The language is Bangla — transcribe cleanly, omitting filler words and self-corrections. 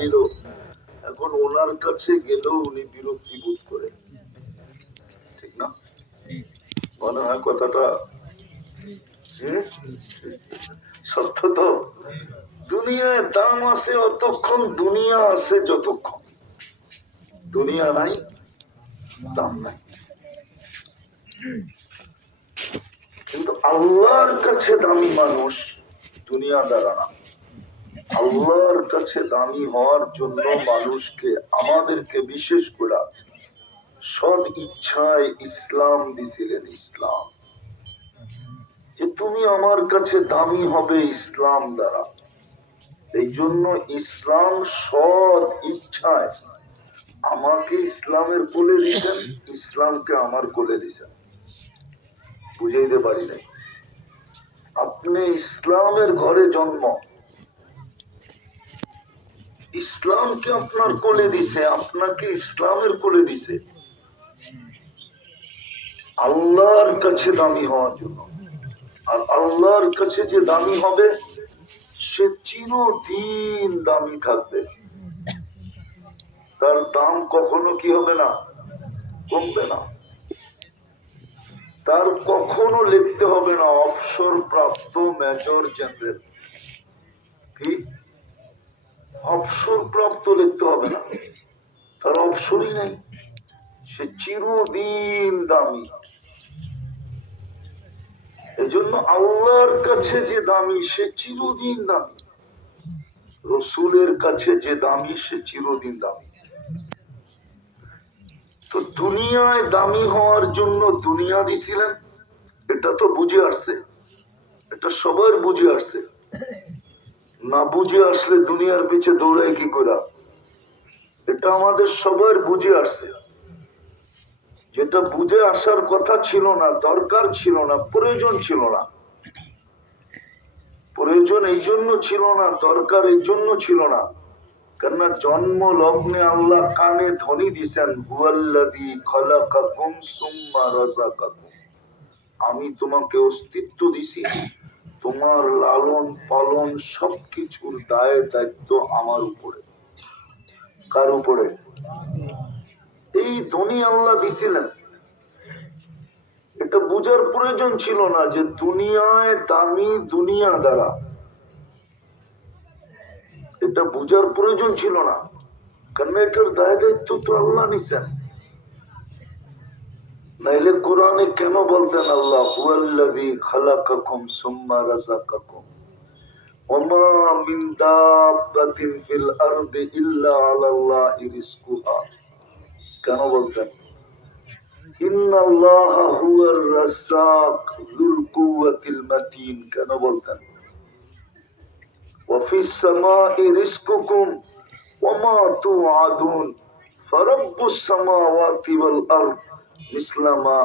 দিল, এখন ওনার কাছে গেলেও উনি বিরক্তি বোধ করেন, ঠিক না? মনে হয় কথাটা সত্য তো। দুনিয়ায় দাম আছে অতক্ষণ, দুনিয়া আছে যতক্ষণ, দুনিয়া নাই দাম নাই। কিন্তু আল্লাহর কাছে দামি মানুষ দুনিয়া দ্বারা না। আল্লাহর কাছে দামি হওয়ার জন্য মানুষকে, আমাদেরকে বিশেষ করে সদ ইচ্ছায় ইসলাম দিছিলেন। ইসলাম যে তুমি আমার কাছে দামি হবে ইসলাম দ্বারা, এই জন্য ইসলাম সদ ইচ্ছায় আমাকে ইসলামের কোলে দিয়েছেন, ইসলামকে আমার কোলে দিয়েছেন। বুঝাইতে পারি নাই। আপনি ইসলামের ঘরে জন্ম, ইসলামকে আপনার কোলে দিছে, আপনাকে ইসলামের কোলে দিছে আল্লাহর কাছে দামি হওয়ার জন্য। আর আল্লাহর কাছে যে দামি হবে সে চিরদিন দামি থাকবে, তার দাম কখনো কি হবে না, কমবে না। তার কখনো লিখতে হবে না অবসর প্রাপ্ত মেজর জেনারেল, কি অবসর প্রাপ্ত লিখতে হবে না, তার অবসরই নেই, সে চিরদিন দামি। এজন্য আল্লাহর কাছে যে দামি সে চিরদিন দামি, রসুলের কাছে যে দামি সে চিরদিন দামি। তো দুনিয়ায় দামি হওয়ার জন্য দুনিয়া দিছিলেন, এটা তো বুঝে আসছে, এটা সবার বুঝে আসছে। না বুঝে আসলে দুনিয়ার পিছে দৌড়ায় কি করে, এটা আমাদের সবার বুঝে আসছে। যেটা বুঝে আসার কথা ছিল না, দরকার ছিল না, প্রয়োজন ছিল না, প্রয়োজন এই জন্য ছিল না, দরকার এই জন্য ছিল না, কেননা জন্ম লগ্নে আল্লাহ কানে ধ্বনি দিছেন, হুয়াল্লাযী খালাকাকুম সুম্মা রাযাকাকুম, আমি তোমাকে অস্তিত্ব দিছি, তোমার লালন পালন সবকিছুর দায় দায়িত্ব আমার উপরে। কার উপরে? এই ধ্বনি আল্লাহ দিছিলেন। এটা বুঝার প্রয়োজন ছিল না যে দুনিয়ায় দামি দুনিয়া দ্বারা, এটা বুঝার প্রয়োজন ছিল না, কারণ এটার দায় দায়িত্ব তো আল্লাহ নিছেন। নাইলে কোরআনে কেন বলতেন আল্লাহ হুয়াল্লাযী খালাকাকুম সুম্মা রাযাকাকুম ওয়া মা মিন দাব্বাতিন ফিল আরদি ইল্লা আলাল্লাহি রিজকুহা? কেন বলতেন ইন্নাল্লাহা হুয়ার রাজ্জাক যুল কুওয়াতিল মাতিন? কেন বলতেন ওয়া ফিস সামাই রিজকুকুম ওয়া মা তুআদুন ফারাব্বুস সামাওয়াতি ওয়াল আরদ মিসলা মা